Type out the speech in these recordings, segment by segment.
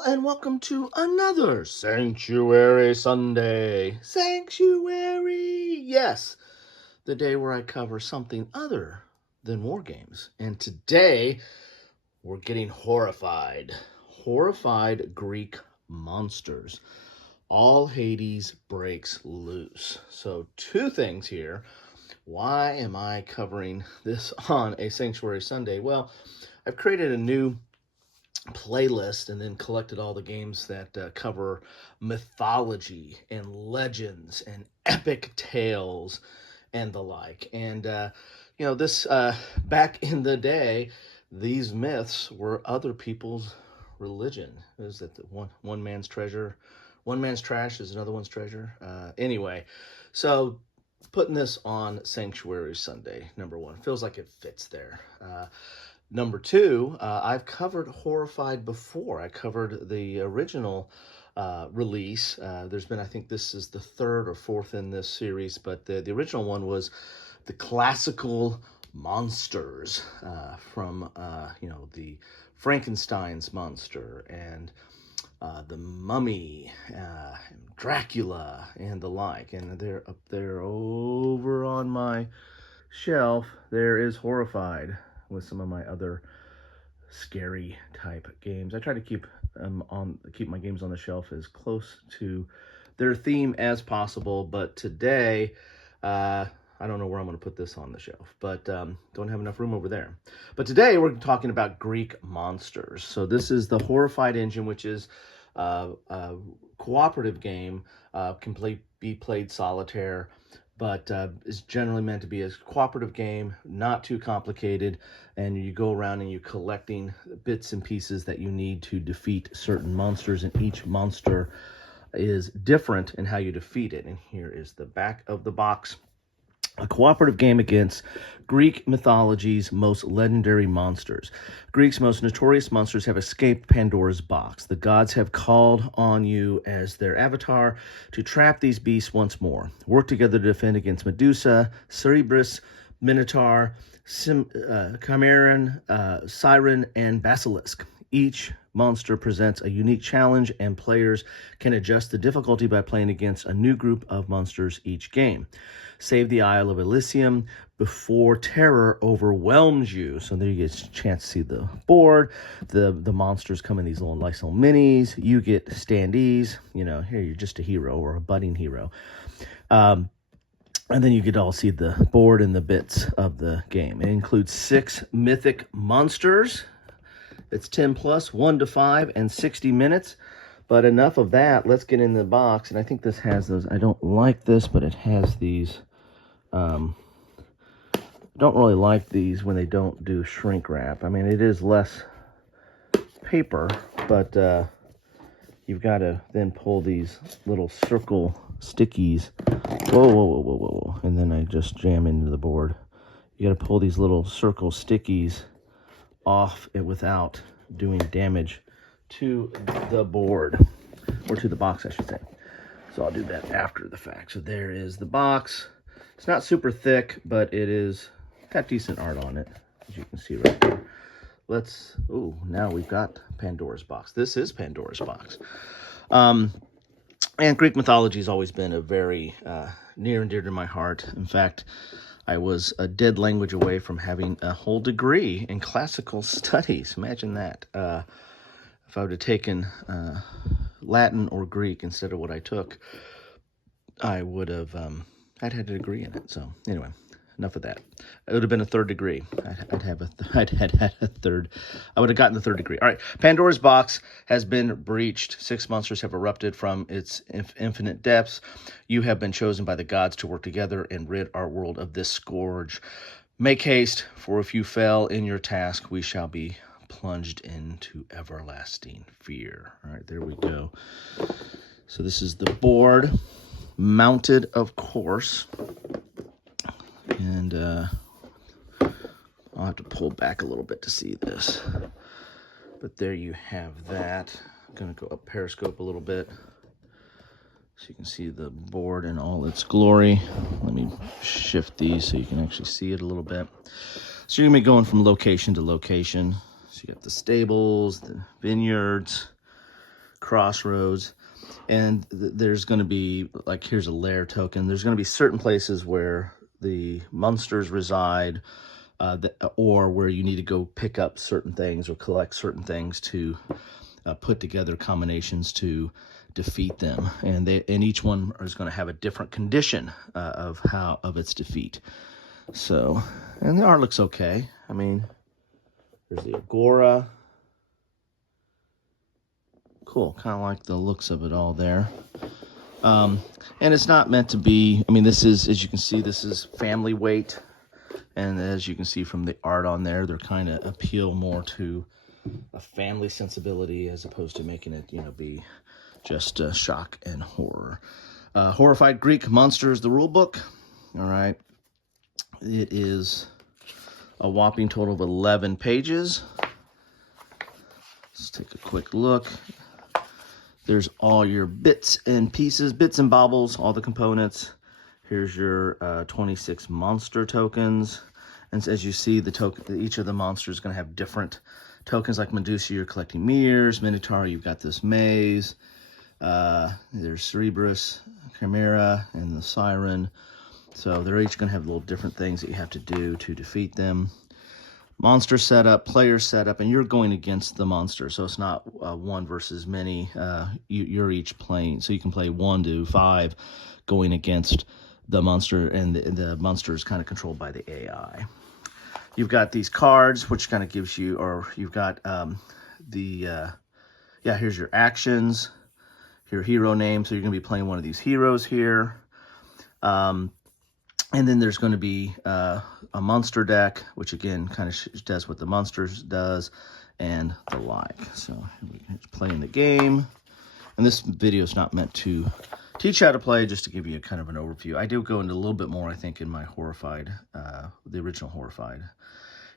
all, and welcome to another Sanctuary Sunday. Sanctuary! Yes, the day where I cover something other than war games. And today, we're getting horrified. Horrified Greek monsters. All Hades breaks loose. So, two things here. Why am I covering this on a Sanctuary Sunday? Well, I've created a new playlist and then collected all the games that cover mythology and legends and epic tales and the like. And this back in the day, these myths were other people's religion. Is that the one man's treasure? One man's trash is another one's treasure. Anyway, so putting this on Sanctuary Sunday, number one, feels like it fits there. Number two, I've covered Horrified before. I covered the original release. There's been, I think this is the third or fourth in this series, but the original one was the classical monsters from, the Frankenstein's monster and the Mummy, Dracula, and the like. And they're up there over on my shelf. There is Horrified with some of my other scary type games. I try to keep my games on the shelf as close to their theme as possible. But today, I don't know where I'm going to put this on the shelf, but don't have enough room over there. But today we're talking about Greek monsters. So this is the Horrified engine, which is a cooperative game, can be played solitaire, but is generally meant to be a cooperative game, not too complicated, and you go around and you're collecting bits and pieces that you need to defeat certain monsters, and each monster is different in how you defeat it. And here is the back of the box. A cooperative game against Greek mythology's most legendary monsters. Greek's most notorious monsters have escaped Pandora's box. The gods have called on you as their avatar to trap these beasts once more. Work together to defend against Medusa, Cerberus, Minotaur, Chimeran, Siren, and Basilisk. Each monster presents a unique challenge, and players can adjust the difficulty by playing against a new group of monsters each game. Save the Isle of Elysium before terror overwhelms you. So there you get a chance to see the board. The monsters come in these nice little minis. You get standees. Here you're just a hero or a budding hero. And then you get to all see the board and the bits of the game. It includes 6 mythic monsters. It's 10 plus, 1 to 5, and 60 minutes. But enough of that. Let's get in the box. And I think this has those. I don't like this, but it has these. Don't really like these when they don't do shrink wrap. I mean, it is less paper, but you've got to then pull these little circle stickies. Whoa. And then I just jam into the board. You got to pull these little circle stickies off it without doing damage to the board, or to the box, I should say. So I'll do that after the fact. So there is the box. It's not super thick, but it is got decent art on it, as you can see right there. Now we've got Pandora's box. This is Pandora's box. And Greek mythology has always been a very near and dear to my heart. In fact, I was a dead language away from having a whole degree in classical studies. Imagine that. If I would have taken Latin or Greek instead of what I took, I would have I'd had a degree in it. So anyway, enough of that. It would have been a third degree. I'd had a third. I would have gotten the third degree. All right. Pandora's box has been breached. 6 monsters have erupted from its infinite depths. You have been chosen by the gods to work together and rid our world of this scourge. Make haste, for if you fail in your task, we shall be plunged into everlasting fear. All right, there we go. So this is the board, mounted, of course. And I'll have to pull back a little bit to see this. But there you have that. I'm going to go up periscope a little bit so you can see the board in all its glory. Let me shift these so you can actually see it a little bit. So you're going to be going from location to location. So you got the stables, the vineyards, crossroads. And there's going to be, like, here's a lair token. There's going to be certain places where the monsters reside, or where you need to go pick up certain things or collect certain things to put together combinations to defeat them. And each one is going to have a different condition of its defeat. So, and the art looks okay. I mean, there's the Agora. Cool, kind of like the looks of it all there. And it's not meant to be, I mean, this is, as you can see, this is family weight. And as you can see from the art on there, they're kind of appeal more to a family sensibility as opposed to making it, you know, be just shock and horror. Horrified Greek Monsters, the rule book. All right. It is a whopping total of 11 pages. Let's take a quick look. There's all your bits and pieces, bits and baubles, all the components. Here's your 26 monster tokens. And as you see, each of the monsters is going to have different tokens. Like Medusa, you're collecting mirrors. Minotaur, you've got this maze. There's Cerberus, Chimera, and the Siren. So they're each going to have little different things that you have to do to defeat them. Monster setup, player setup, and you're going against the monster. So it's not one versus many. You're each playing. So you can play 1 to 5 going against the monster, and the monster is kind of controlled by the AI. You've got these cards, which kind of gives you, or you've got here's your actions, your hero name. So you're going to be playing one of these heroes here. And then there's going to be a monster deck, which again kind of does what the monsters does and the like. So here we're playing the game. And this video is not meant to teach how to play, just to give you a kind of an overview. I do go into a little bit more, I think, in my Horrified, the original Horrified.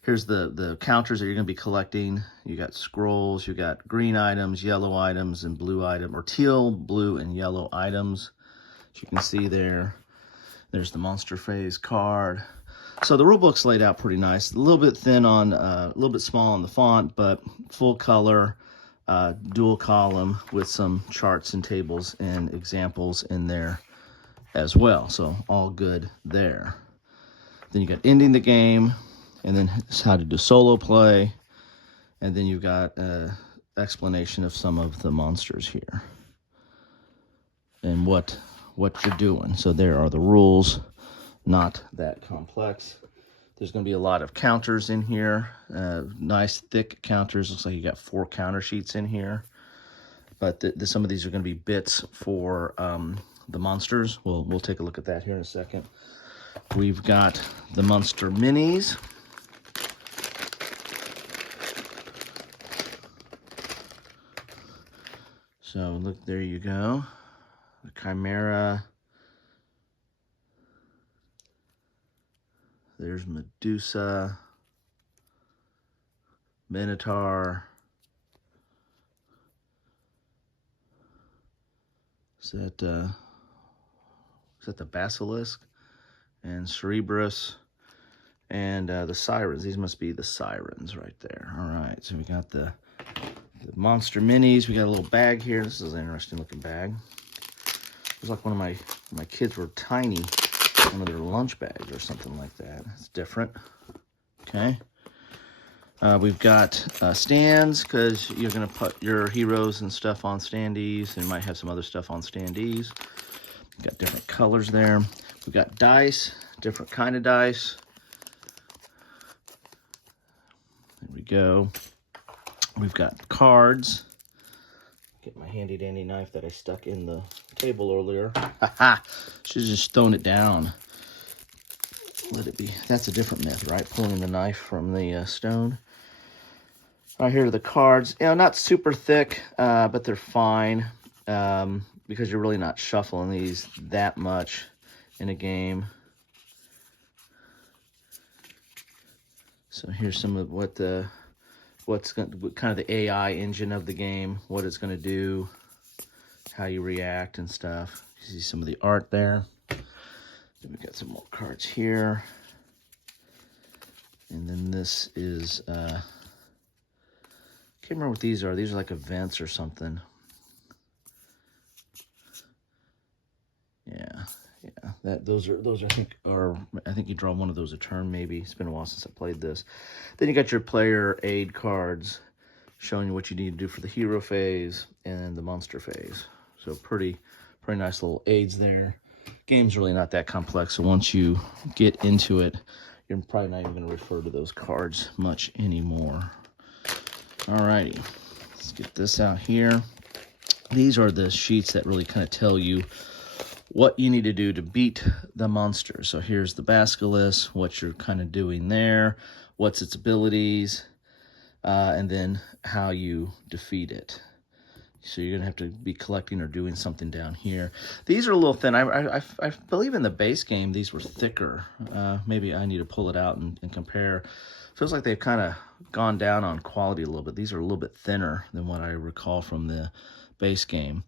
Here's the counters that you're going to be collecting. You got scrolls, you got green items, yellow items, and blue item, or teal, blue, and yellow items. As you can see there. There's the monster phase card. So the rule book's laid out pretty nice. A little bit thin on, a little bit small on the font, but full color, dual column with some charts and tables and examples in there as well. So all good there. Then you got ending the game, and then it's how to do solo play. And then you've got explanation of some of the monsters here and what you're doing. So there are the rules, not that complex. There's going to be a lot of counters in here, nice thick counters. Looks like you got 4 counter sheets in here, but some of these are going to be bits for the monsters. We'll take a look at that here in a second. We've got the monster minis. So look, there you go. The Chimera. There's Medusa. Minotaur. Is that the Basilisk? And Cerberus. And the Sirens. These must be the Sirens right there. All right, so we got the monster minis. We got a little bag here. This is an interesting looking bag. It was like one of my kids were tiny, one of their lunch bags or something like that. It's different. Okay. We've got stands, because you're going to put your heroes and stuff on standees, and you might have some other stuff on standees. We've got different colors there. We've got dice, different kind of dice. There we go. We've got cards. Get my handy dandy knife that I stuck in the table earlier. Haha! Should have just thrown it down. Let it be. That's a different myth, right? Pulling the knife from the stone. All right, here are the cards. You know, not super thick, but they're fine, because you're really not shuffling these that much in a game. So here's some of what's kind of the AI engine of the game, what it's going to do, how you react and stuff. You see some of the art there. Then we got some more cards here. And then this is, can't remember what these are. These are like events or something. Those I think you draw one of those a turn maybe. It's been a while since I played this. Then you got your player aid cards showing you what you need to do for the hero phase and the monster phase. So pretty nice little aids there. Game's really not that complex, so once you get into it, you're probably not even going to refer to those cards much anymore. Alrighty, let's get this out here. These are the sheets that really kind of tell you what you need to do to beat the monster. So here's the basilisk, what you're kind of doing there, what's its abilities, and then how you defeat it. So you're gonna have to be collecting or doing something down here. These are a little thin. I believe in the base game these were thicker. Maybe I need to pull it out and compare. Feels like they've kind of gone down on quality a little bit. These are a little bit thinner than what I recall from the base game.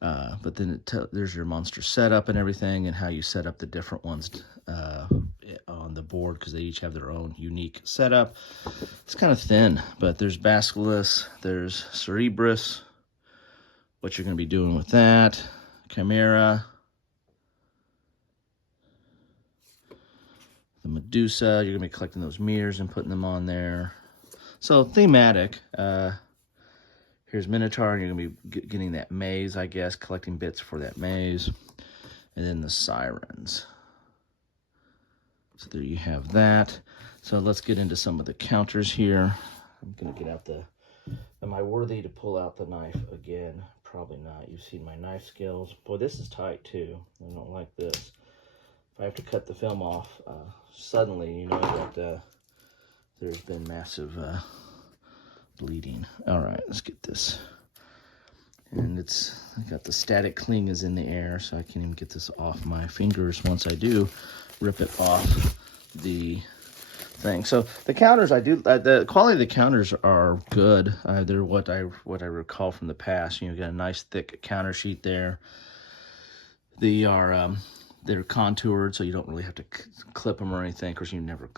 But then there's your monster setup and everything, and how you set up the different ones on the board, because they each have their own unique setup. It's kind of thin, but there's Basilisk, there's Cerberus, what you're going to be doing with that, Chimera, the Medusa, you're going to be collecting those mirrors and putting them on there. So thematic. Here's Minotaur, and you're going to be getting that maze, I guess, collecting bits for that maze. And then the Sirens. So there you have that. So let's get into some of the counters here. I'm going to get out am I worthy to pull out the knife again? Probably not. You've seen my knife skills. Boy, this is tight too. I don't like this. If I have to cut the film off suddenly, you know that there's been massive bleeding. All right, let's get this. And I got the static cling is in the air, so I can't even get this off my fingers. Once I do rip it off the thing. So the counters, the quality of the counters are good. They're what I recall from the past. You got a nice thick counter sheet there. They're contoured, so you don't really have to clip them or anything. Of course, you never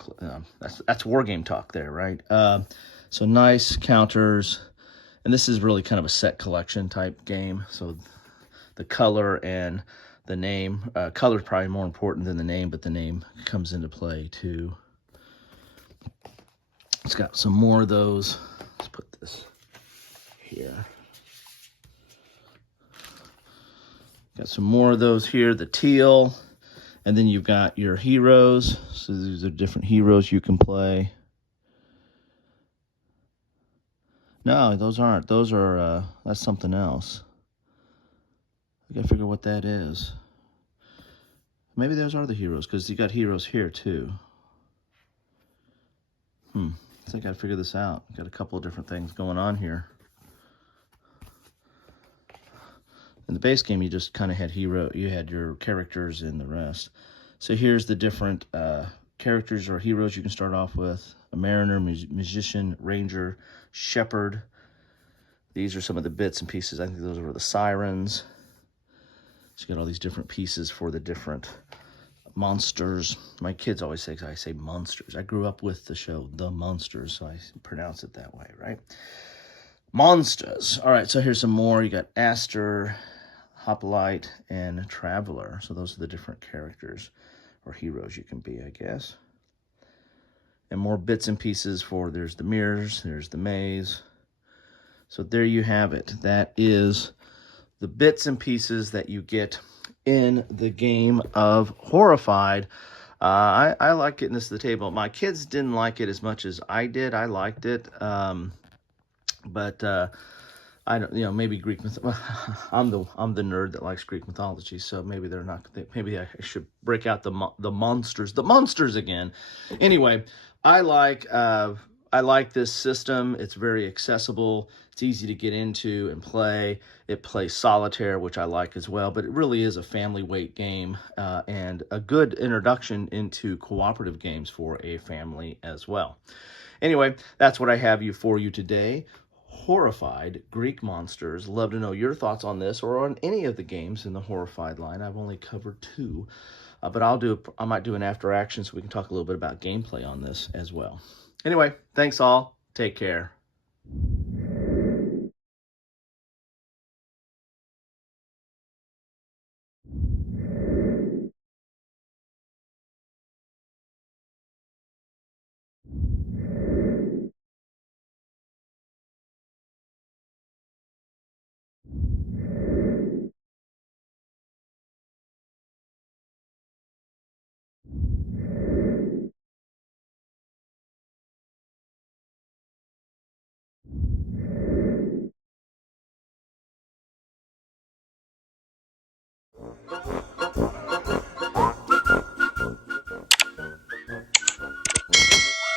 that's war game talk there, right? So nice counters, and this is really kind of a set collection type game. So the color and the name, color is probably more important than the name, but the name comes into play too. It's got some more of those. Let's put this here. Got some more of those here, the teal. And then you've got your heroes. So these are different heroes you can play. No, those aren't. Those are, that's something else. I gotta figure what that is. Maybe those are the heroes, because you got heroes here too. I think I gotta figure this out. Got a couple of different things going on here. In the base game, you just kind of had you had your characters and the rest. So here's the different characters or heroes you can start off with. A mariner, magician, ranger, shepherd. These are some of the bits and pieces. I think those are the sirens. So you got all these different pieces for the different monsters. My kids always say I say monsters. I grew up with the show The Monsters, so I pronounce it that way, right? Monsters. All right, so here's some more. You got Aster, Hoplite, and Traveler. So those are the different characters or heroes you can be, I guess. And more bits and pieces for, there's the mirrors, there's the maze. So there you have it. That is the bits and pieces that you get in the game of Horrified. I like getting this to the table. My kids didn't like it as much as I did. I liked it. But I don't, maybe Greek I'm the nerd that likes Greek mythology, so maybe they're not. Maybe I should break out the monsters again. Anyway, I like this system. It's very accessible. It's easy to get into and play. It plays solitaire, which I like as well. But it really is a family weight game and a good introduction into cooperative games for a family as well. Anyway, that's what I have for you today. Horrified Greek monsters. Love to know your thoughts on this or on any of the games in the Horrified line. I've only covered 2, but I might do an after action so we can talk a little bit about gameplay on this as well. Anyway, thanks all. Take care.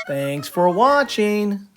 Thanks for watching.